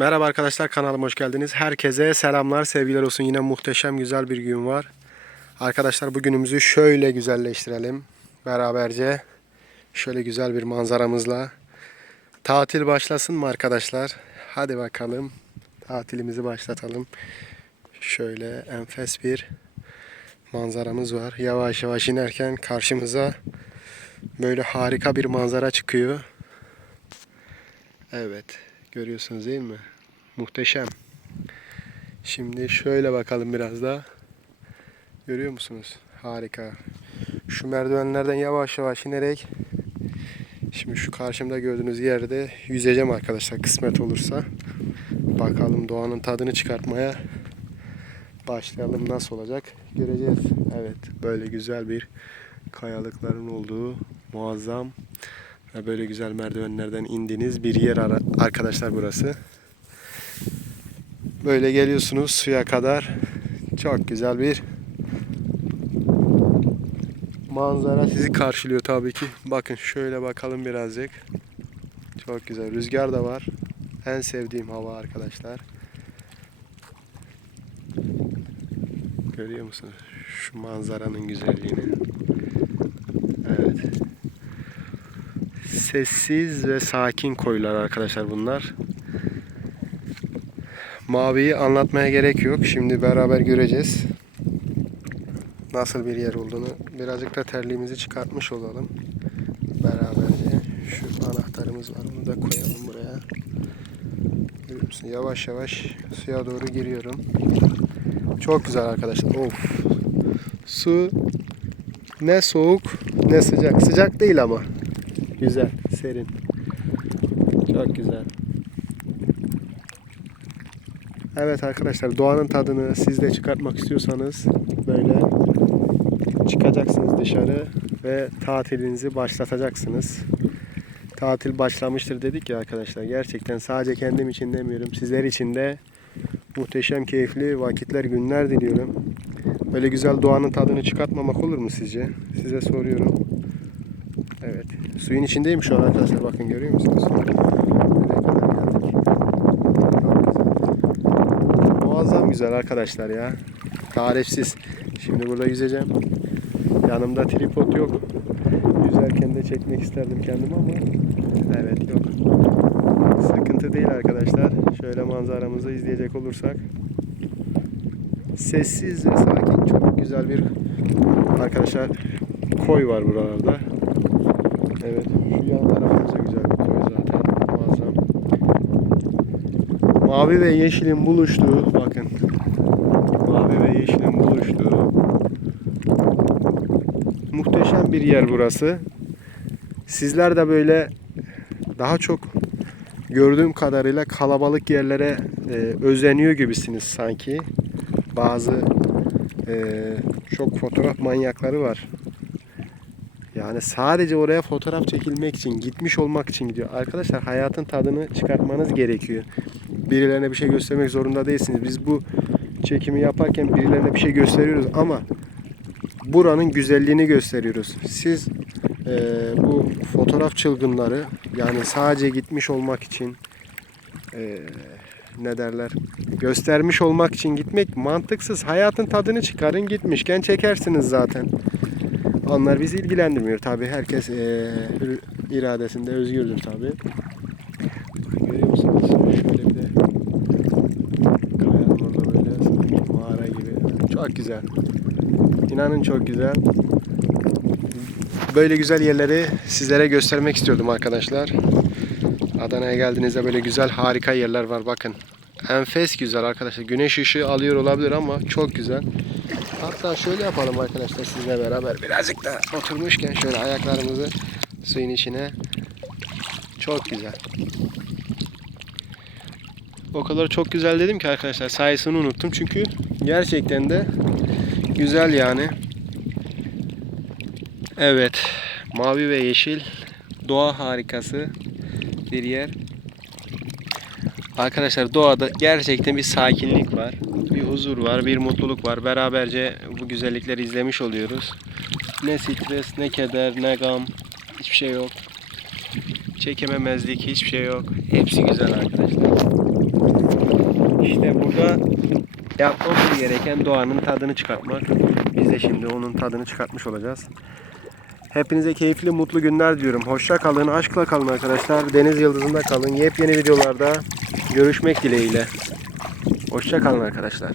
Merhaba arkadaşlar kanalıma hoş geldiniz. Herkese selamlar, sevgiler olsun. Yine muhteşem güzel bir gün var. Arkadaşlar bugünümüzü şöyle güzelleştirelim. Beraberce şöyle güzel bir manzaramızla. Tatil başlasın mı arkadaşlar? Hadi bakalım. Tatilimizi başlatalım. Şöyle enfes bir manzaramız var. Yavaş yavaş inerken karşımıza böyle harika bir manzara çıkıyor. Evet. Görüyorsunuz değil mi? Muhteşem. Şimdi şöyle bakalım biraz daha. Görüyor musunuz? Harika. Şu merdivenlerden yavaş yavaş inerek şimdi şu karşımda gördüğünüz yerde yüzeceğim arkadaşlar kısmet olursa. Bakalım doğanın tadını çıkartmaya başlayalım nasıl olacak göreceğiz. Evet böyle güzel bir kayalıkların olduğu muazzam böyle güzel merdivenlerden indiğiniz bir yer arkadaşlar burası. Böyle geliyorsunuz suya kadar. Çok güzel bir manzara sizi karşılıyor tabii ki. Bakın şöyle bakalım birazcık. Çok güzel. Rüzgar da var. En sevdiğim hava arkadaşlar. Görüyor musunuz? Şu manzaranın güzelliğini. Evet. Sessiz ve sakin koylar arkadaşlar bunlar. Maviyi anlatmaya gerek yok. Şimdi beraber göreceğiz. Nasıl bir yer olduğunu. Birazcık da terliğimizi çıkartmış olalım. Beraberce. Şu anahtarımız var. Onu da koyalım buraya. Görüyor? Yavaş yavaş suya doğru giriyorum. Çok güzel arkadaşlar. Of. Su ne soğuk ne sıcak. Sıcak değil ama. Güzel, serin. Çok güzel. Evet arkadaşlar doğanın tadını siz de çıkartmak istiyorsanız böyle çıkacaksınız dışarı ve tatilinizi başlatacaksınız. Tatil başlamıştır dedik ya arkadaşlar. Gerçekten sadece kendim için demiyorum. Sizler için de muhteşem keyifli vakitler günler diliyorum. Böyle güzel doğanın tadını çıkartmamak olur mu sizce? Size soruyorum. Evet. Suyun içindeyim şu an arkadaşlar. Bakın görüyor musunuz? Muazzam güzel arkadaşlar ya. Tarifsiz. Şimdi burada yüzeceğim. Yanımda tripod yok. Yüzerken de çekmek isterdim kendimi ama evet yok. Sıkıntı değil arkadaşlar. Şöyle manzaramızı izleyecek olursak. Sessiz ve sakin çok güzel bir arkadaşlar koy var buralarda. Evet, şu yan tarafımız da güzel koy zaten. Muazzam. Mavi ve yeşilin buluştuğu, bakın. Mavi ve yeşilin buluştuğu muhteşem bir yer burası. Sizler de böyle daha çok gördüğüm kadarıyla kalabalık yerlere e, özeniyor gibisiniz sanki. Bazı e, çok fotoğraf manyakları var. Yani sadece oraya fotoğraf çekilmek için, gitmiş olmak için gidiyor. Arkadaşlar hayatın tadını çıkartmanız gerekiyor. Birilerine bir şey göstermek zorunda değilsiniz. Biz bu çekimi yaparken birilerine bir şey gösteriyoruz ama buranın güzelliğini gösteriyoruz. Siz eee, bu fotoğraf çılgınları yani sadece gitmiş olmak için eee, ne derler göstermiş olmak için gitmek mantıksız. Hayatın tadını çıkarın gitmişken çekersiniz zaten. Onlar bizi ilgilendirmiyor tabi. Herkes hür iradesinde özgürdür tabi. Görüyor musunuz? Şöyle bir de kayanın orada böyle mağara gibi. Çok güzel. İnanın çok güzel. Böyle güzel yerleri sizlere göstermek istiyordum arkadaşlar. Adana'ya geldiğinizde böyle güzel harika yerler var bakın. Enfes güzel arkadaşlar. Güneş ışığı alıyor olabilir ama çok güzel. Hatta şöyle yapalım arkadaşlar sizle beraber. Birazcık da oturmuşken şöyle ayaklarımızı suyun içine. Çok güzel. O kadar çok güzel dedim ki arkadaşlar sayısını unuttum. Çünkü gerçekten de güzel yani. Evet. Mavi ve yeşil doğa harikası bir yer. Arkadaşlar doğada gerçekten bir sakinlik var. Huzur var, bir mutluluk var. Beraberce bu güzellikleri izlemiş oluyoruz. Ne stres, ne keder, ne gam. Hiçbir şey yok. çekememezlik hiçbir şey yok. Hepsi güzel arkadaşlar. İşte burada yapmamız gereken doğanın tadını çıkartmak. Biz de şimdi onun tadını çıkartmış olacağız. Hepinize keyifli, mutlu günler diliyorum. Hoşça kalın, aşkla kalın arkadaşlar. Deniz Yıldızı'nda kalın. Yepyeni videolarda görüşmek dileğiyle. Hoşça kalın arkadaşlar.